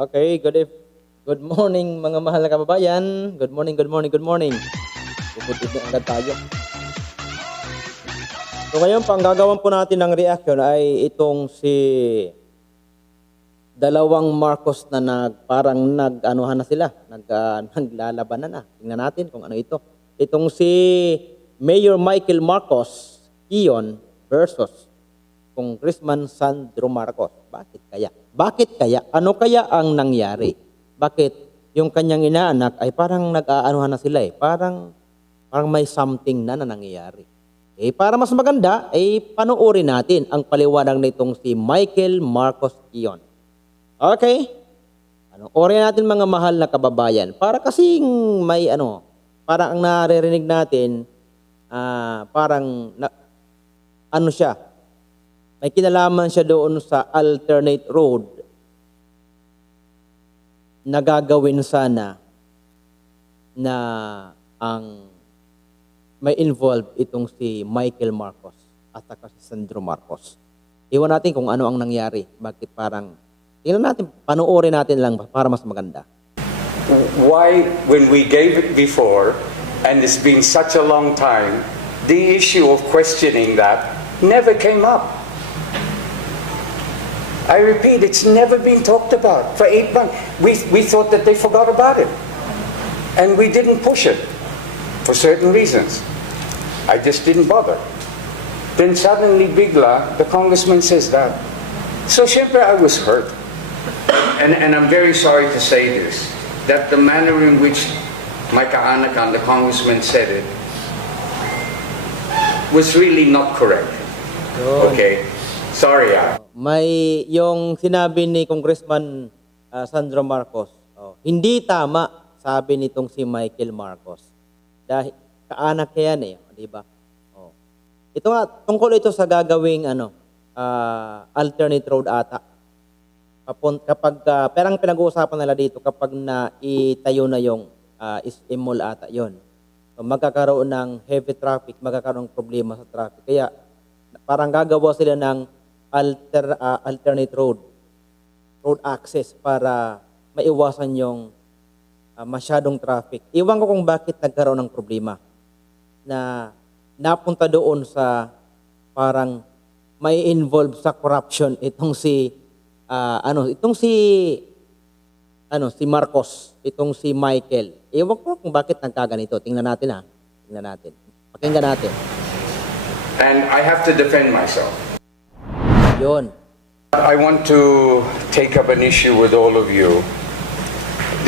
Okay, good morning mga mahal na kababayan. Good morning, good morning, good morning. Puputit na agad tayo. So ngayon, pang gagawin po natin ng reaction ay itong si Dalawang Marcos na nag-anuhan na sila, naglalabanan na. Tingnan natin kung ano ito. Itong si Mayor Michael Marcos, Keon versus Congressman Sandro Marcos. Bakit kaya? Bakit kaya? Ano kaya ang nangyari? Bakit yung kanyang inaanak ay parang nag-aanuhan na sila eh? Parang may something na nangyayari. Eh, para mas maganda, ay panuorin natin ang paliwanag nitong si Michael Marcos Keon. Okay? Panuorin natin mga mahal na kababayan. Para kasing may parang ang naririnig natin, siya, may kinalaman siya doon sa alternate road na gagawin sana na ang may involved itong si Michael Marcos at saka si Sandro Marcos. Iwan natin kung ano ang nangyari. Bakit tingnan natin, panuorin natin lang para mas maganda. Why, when we gave it before, and it's been such a long time, the issue of questioning that never came up. I repeat, it's never been talked about. For 8 months, we thought that they forgot about it. And we didn't push it for certain reasons. I just didn't bother. Then suddenly, bigla, the congressman says that. So, syempre, I was hurt. And I'm very sorry to say this, that the manner in which my kaanakan, the congressman, said it, was really not correct. Okay? Sorry, May yung sinabi ni Congressman Sandro Marcos, hindi tama, sabi nitong si Michael Marcos. Dahil kaanak yan eh, di ba? Ito nga, tungkol ito sa gagawing alternate road ata. Kapag, perang pinag-uusapan nila dito, kapag itayo na yung mall ata yon, so, magkakaroon ng heavy traffic, magkakaroon ng problema sa traffic. Kaya parang gagawa sila ng alternate road access para maiwasan yung masyadong traffic. Iwan ko kung bakit nagkaroon ng problema na napunta doon sa parang may involve sa corruption itong si Marcos, itong si Michael. Iwan ko kung bakit nagkaganito. Tingnan natin. Pakinggan natin. And I have to defend myself. Yun. I want to take up an issue with all of you.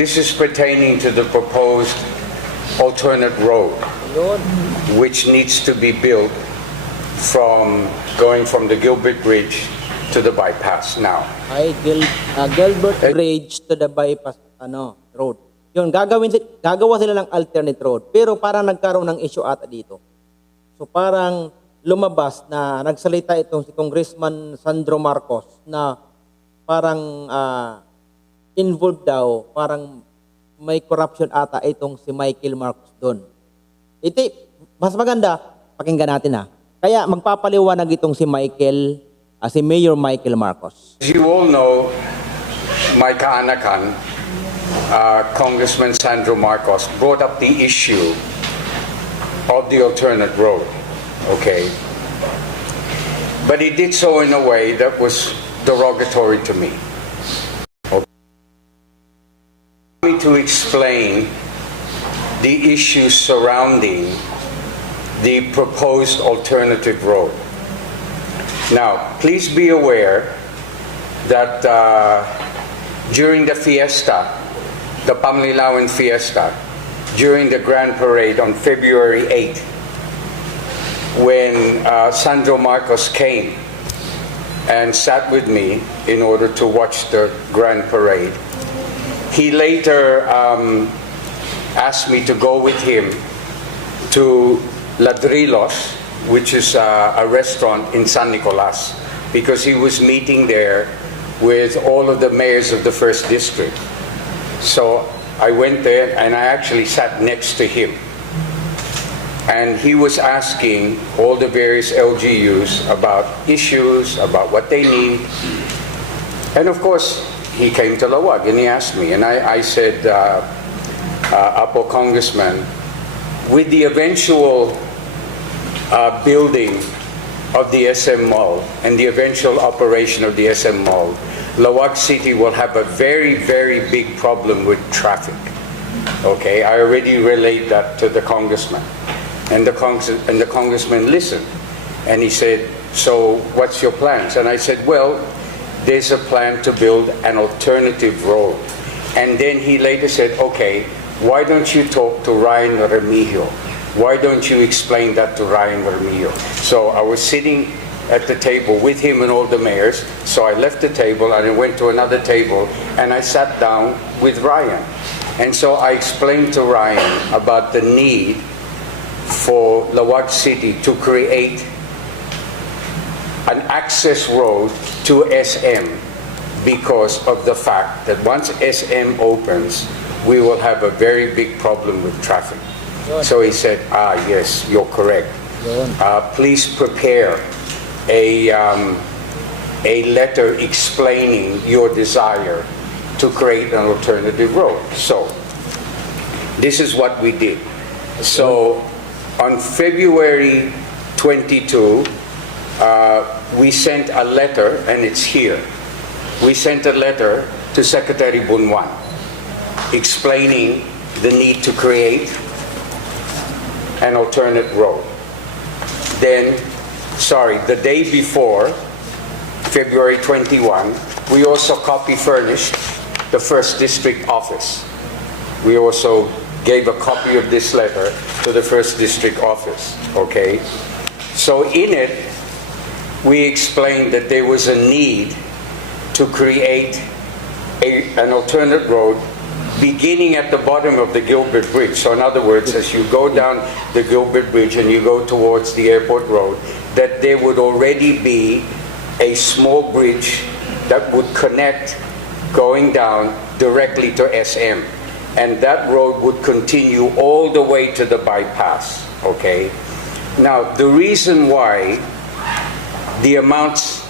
This is pertaining to the proposed alternate road, Yun. which needs to be built going from the Gilbert Bridge to the bypass now. Ay, Gilbert Bridge to the bypass road. Yun, gagawa sila ng alternate road. Pero parang nagkaroon ng issue ata dito. So parang lumabas na nagsalita itong si Congressman Sandro Marcos na parang involved daw, parang may corruption ata itong si Michael Marcos doon. Mas maganda, pakinggan natin Kaya magpapaliwanag itong si Mayor Michael Marcos. As you all know, my kaanakan, Congressman Sandro Marcos, brought up the issue of the alternate road. Okay. But he did so in a way that was derogatory to me. Okay. Me to explain the issues surrounding the proposed alternative road. Now, please be aware that during the fiesta, the Pamlilawan fiesta, during the Grand Parade on February 8th, when Sandro Marcos came and sat with me in order to watch the Grand Parade, he later asked me to go with him to Ladrilos, which is a restaurant in San Nicolas, because he was meeting there with all of the mayors of the first district. So I went there and I actually sat next to him. And he was asking all the various LGUs about issues, about what they need. And of course, he came to Lawag and he asked me, and I said, Apo Congressman, with the eventual building of the SM Mall and the eventual operation of the SM Mall, Lawag City will have a very, very big problem with traffic. Okay, I already relayed that to the congressman. And the congressman listened. And he said, so what's your plans? And I said, well, there's a plan to build an alternative road. And then he later said, okay, why don't you talk to Ryan Remigio? Why don't you explain that to Ryan Remigio? So I was sitting at the table with him and all the mayors. So I left the table and I went to another table and I sat down with Ryan. And so I explained to Ryan about the need for Lawag City to create an access road to SM because of the fact that once SM opens, we will have a very big problem with traffic. So he said, yes, you're correct. Please prepare a letter explaining your desire to create an alternative road. So this is what we did. So on February 22, we sent a letter, and it's here. We sent a letter to Secretary Bunwan explaining the need to create an alternate road. Then, the day before, February 21, we also copy furnished the 1st District Office. We also gave a copy of this letter to the 1st District Office, okay? So in it, we explained that there was a need to create an alternate road beginning at the bottom of the Gilbert Bridge. So in other words, as you go down the Gilbert Bridge and you go towards the airport road, that there would already be a small bridge that would connect going down directly to SM. And that road would continue all the way to the bypass, okay? Now, the reason why the amounts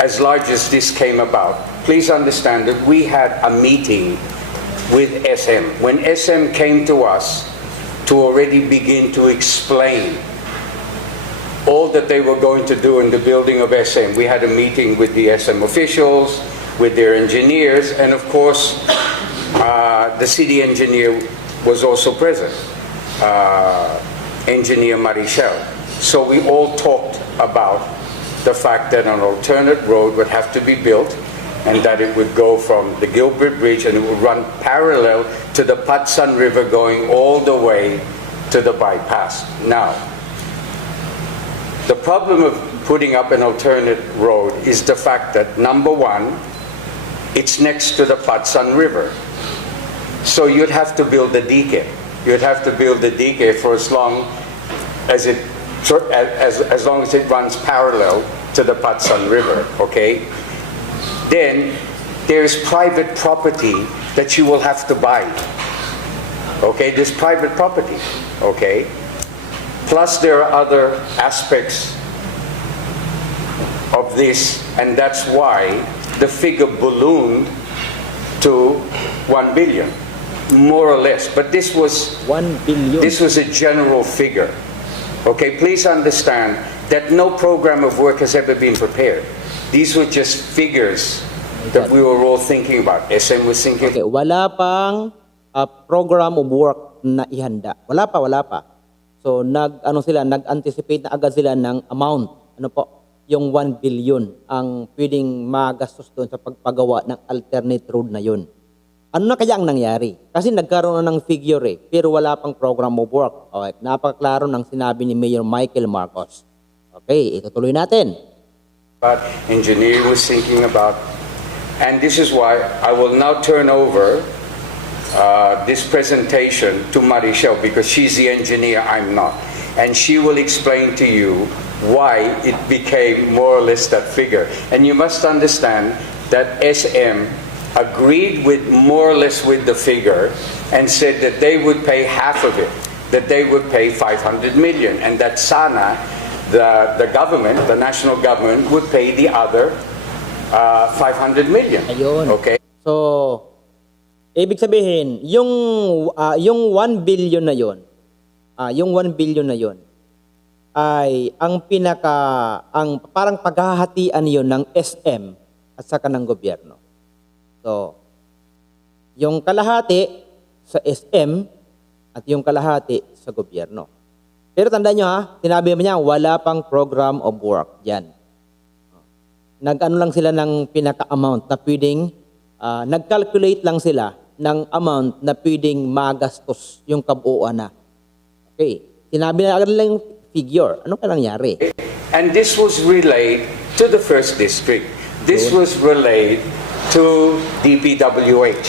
as large as this came about, please understand that we had a meeting with SM. When SM came to us to already begin to explain all that they were going to do in the building of SM, we had a meeting with the SM officials, with their engineers, and of course, the city engineer was also present, Engineer Marichel. So we all talked about the fact that an alternate road would have to be built and that it would go from the Gilbert Bridge and it would run parallel to the Patsan River going all the way to the bypass. Now, the problem of putting up an alternate road is the fact that, number one, it's next to the Patsan River. So you'd have to build the dike. You'd have to build the dike for as long as it runs parallel to the Patsan River, okay? Then there's private property that you will have to buy. Okay, there's private property, okay? Plus there are other aspects of this, and that's why the figure ballooned to 1 billion, more or less. But this was 1 billion. This was a general figure. Okay, please understand that no program of work has ever been prepared. These were just figures that we were all thinking about. SM was thinking. Okay, wala pang program of work na ihanda. Wala pa. So nag-anticipate na agad sila ng amount. Ano po? Yung 1 billion ang pwedeng magastos doon sa pagpagawa ng alternate road na yun. Ano na kaya ang nangyari? Kasi nagkaroon na ng figure pero wala pang program of work. Okay, napakaklaro ng sinabi ni Mayor Michael Marcos. Okay, itutuloy natin. But engineering was thinking about, and this is why I will now turn over this presentation to Marichel because she's the engineer, I'm not. And she will explain to you why it became more or less that figure. And you must understand that SM agreed with more or less with the figure and said that they would pay half of it, that they would pay 500 million, and that SANA, the government, the national government, would pay the other 500 million. Ayun. Okay? So, ibig sabihin, yung 1 billion na yon, yung 1 billion na yon ay ang parang paghahatian yon ng SM at saka ng gobyerno. So, yung kalahati sa SM at yung kalahati sa gobyerno. Pero tandaan nyo sinabi mo niya, wala pang program of work dyan. Nag-ano lang sila ng pinaka-amount na pwedeng, nag-calculate lang sila ng amount na pwedeng magastos yung kabuuan na. Okay. Sinabi na agad lang yung figure. Ano ka nangyari? And this was relayed to the first district. This was relayed to DPWH.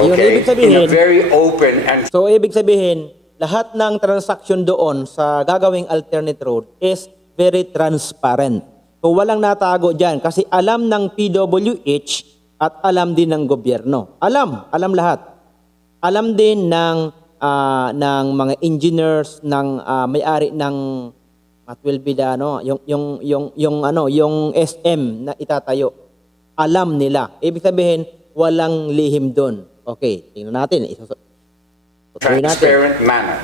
Yun, Okay? ibig sabihin, in a very open and so, ibig sabihin, lahat ng transaction doon sa gagawing alternate road is very transparent. So, walang natago dyan kasi alam ng PWH at alam din ng gobyerno. Alam lahat. Alam din ng mga engineers, ng may-ari ng what will be the yung SM na itatayo. Alam nila. Ibig sabihin, walang lihim doon. Okay, tingnan natin. transparent manner.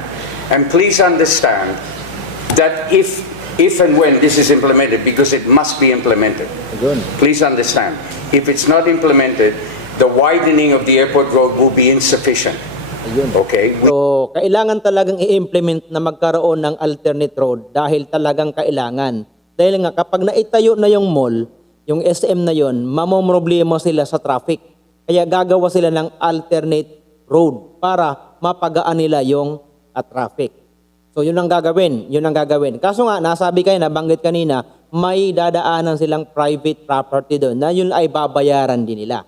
And please understand that if and when this is implemented, because it must be implemented, Ayun. please understand, if it's not implemented, the widening of the airport road will be insufficient. Ayun. Okay? So, kailangan talagang i-implement na magkaroon ng alternate road dahil talagang kailangan. Dahil nga, kapag naitayo na yung mall, yung SM na yon, mamomroblema sila sa traffic. Kaya gagawa sila ng alternate road para mapagaan nila yung traffic. So, yun ang gagawin. Kaso nga, nasabi kayo, nabanggit kanina, may dadaanan silang private property doon na yun ay babayaran din nila.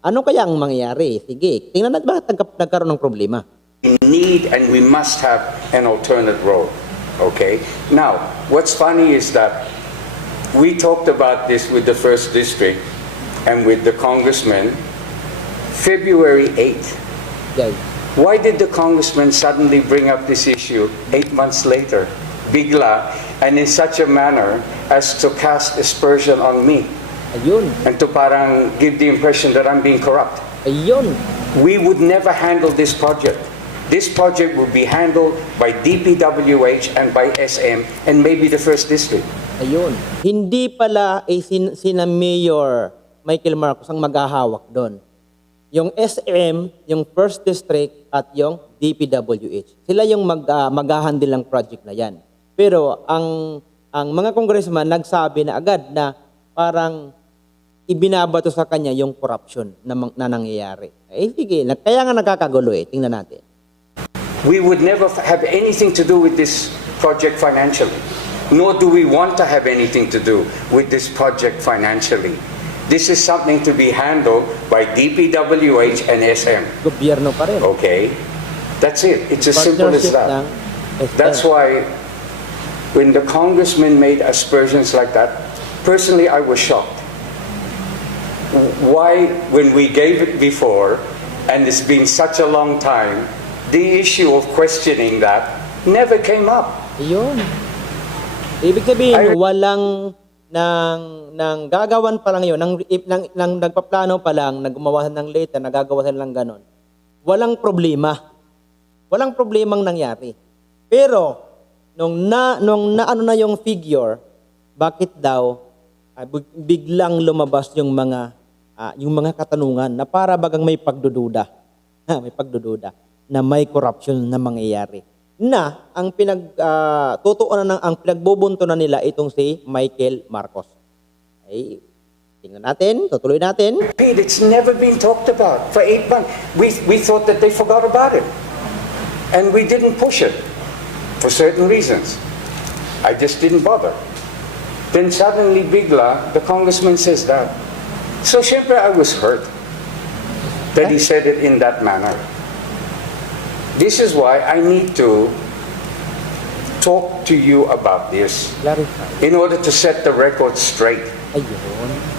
Ano kaya ang mangyayari? Sige, tingnan natin bakit nagkaroon ng problema. We need and we must have an alternate road. Okay? Now, what's funny is that we talked about this with the first district and with the congressman February 8th. Guys, Why did the congressman suddenly bring up this issue 8 months later, bigla, and in such a manner as to cast aspersion on me ayun. and to parang give the impression that I'm being corrupt? Ayun. We would never handle this project. This project would be handled by DPWH and by SM and maybe the first district. Ayun. Hindi pala sina Mayor Michael Marcos ang maghahawak doon. Yung SM, yung First District at yung DPWH. Sila yung mag-handle ng project na yan. Pero ang mga congressman nagsabi na agad na parang ibinabato sa kanya yung corruption na nangyayari. Sige, kaya nga nakakagulo tingnan natin. We would never have anything to do with this project financially. Nor do we want to have anything to do with this project financially. This is something to be handled by DPWH and SM. Gobyerno pa rin. Okay? That's it. It's as simple as Partnership that. ng SM. That's why when the congressman made aspersions like that, personally I was shocked. Why, when we gave it before, and it's been such a long time, the issue of questioning that never came up. Ayun. Ibig sabihin, walang nang gagawan pa lang yun, nang nagpaplano pa lang, naggumawa ng letter, nagagawa sila ng ganon. Walang problema. Walang problemang nangyari. Pero, nung naano na yung figure, bakit daw biglang lumabas yung mga katanungan na para bagang may pagdududa. May pagdududa na may corruption na mangyayari. Na ang ang pinagbubuntunan nila itong si Michael Marcos. Ay, tingnan natin, tutuloy natin. It's never been talked about for 8 months. We thought that they forgot about it. And we didn't push it for certain reasons. I just didn't bother. Then suddenly, bigla, the congressman says that. So, syempre, I was hurt that he said it in that manner. This is why I need to talk to you about this Clarify. in order to set the record straight. Ayun.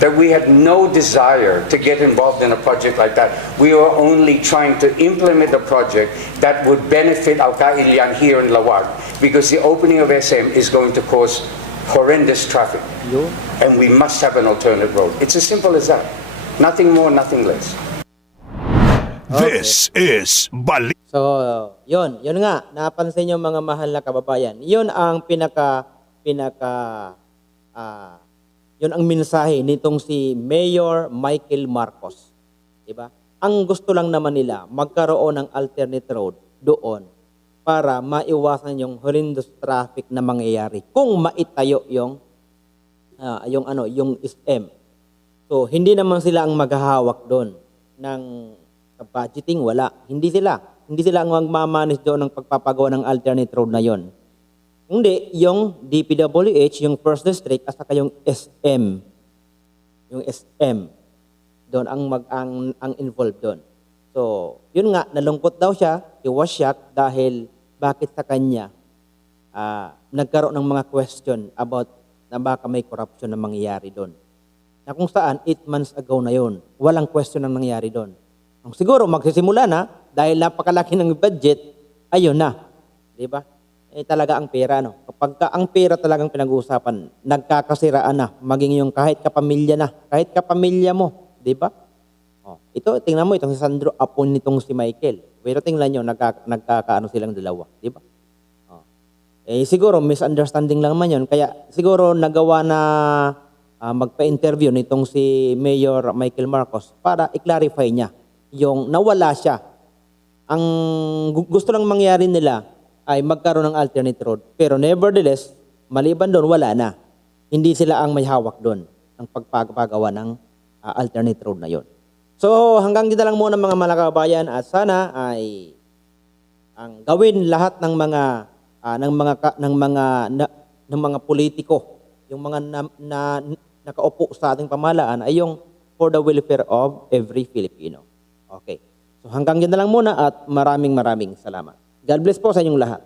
That we had no desire to get involved in a project like that. We were only trying to implement a project that would benefit Al-Qailian here in Lawag, because the opening of SM is going to cause horrendous traffic, Yun. and we must have an alternate road. It's as simple as that. Nothing more, nothing less. This is Balik. So, yun nga, napansin nyo mga mahal na kababayan. Yun ang yun ang mensahe nitong si Mayor Michael Marcos. Diba? Ang gusto lang naman nila, magkaroon ng alternate road doon para maiwasan yung horrendous traffic na mangyayari kung maitayo yung SM. So, hindi naman sila ang maghahawak doon ng budgeting, wala. Hindi sila ang magmamanage doon ng pagpapagawa ng alternate road na yon. Hindi, yung DPWH, yung First District, at saka yung SM. Yung SM. Doon ang involved doon. So, yun nga, nalungkot daw siya, he was shocked dahil bakit sa kanya nagkaroon ng mga question about na baka may corruption na mangyayari doon. Na kung saan, 8 months ago na yun, walang question na nangyayari doon. Siguro magsisimula na dahil napakalaki ng budget, ayun na. 'Di ba? Talaga ang pera, no. Kapag ang pera talagang pinag-uusapan, nagkakasiraan na, maging yung kahit kapamilya mo, 'di ba? Ito tingnan mo itong si Sandro, apo nitong si Michael. Pero tingnan niyo nagkakaano silang dalawa, 'di ba? Siguro misunderstanding lang man 'yon, kaya siguro nagawa na magpa-interview nitong si Mayor Michael Marcos para i-clarify niya yung nawala siya. Ang gusto lang mangyari nila ay magkaroon ng alternate road. Pero nevertheless, maliban doon, wala na. Hindi sila ang may hawak doon ng pagpagawa ng alternate road na yon. So hanggang dito lang muna mga malakabayan at sana ay ang gawin lahat ng mga politiko, yung mga nakaupo sa ating pamahalaan ay yung for the welfare of every Filipino. Okay. So hanggang dyan na lang muna at maraming salamat. God bless po sa inyong lahat.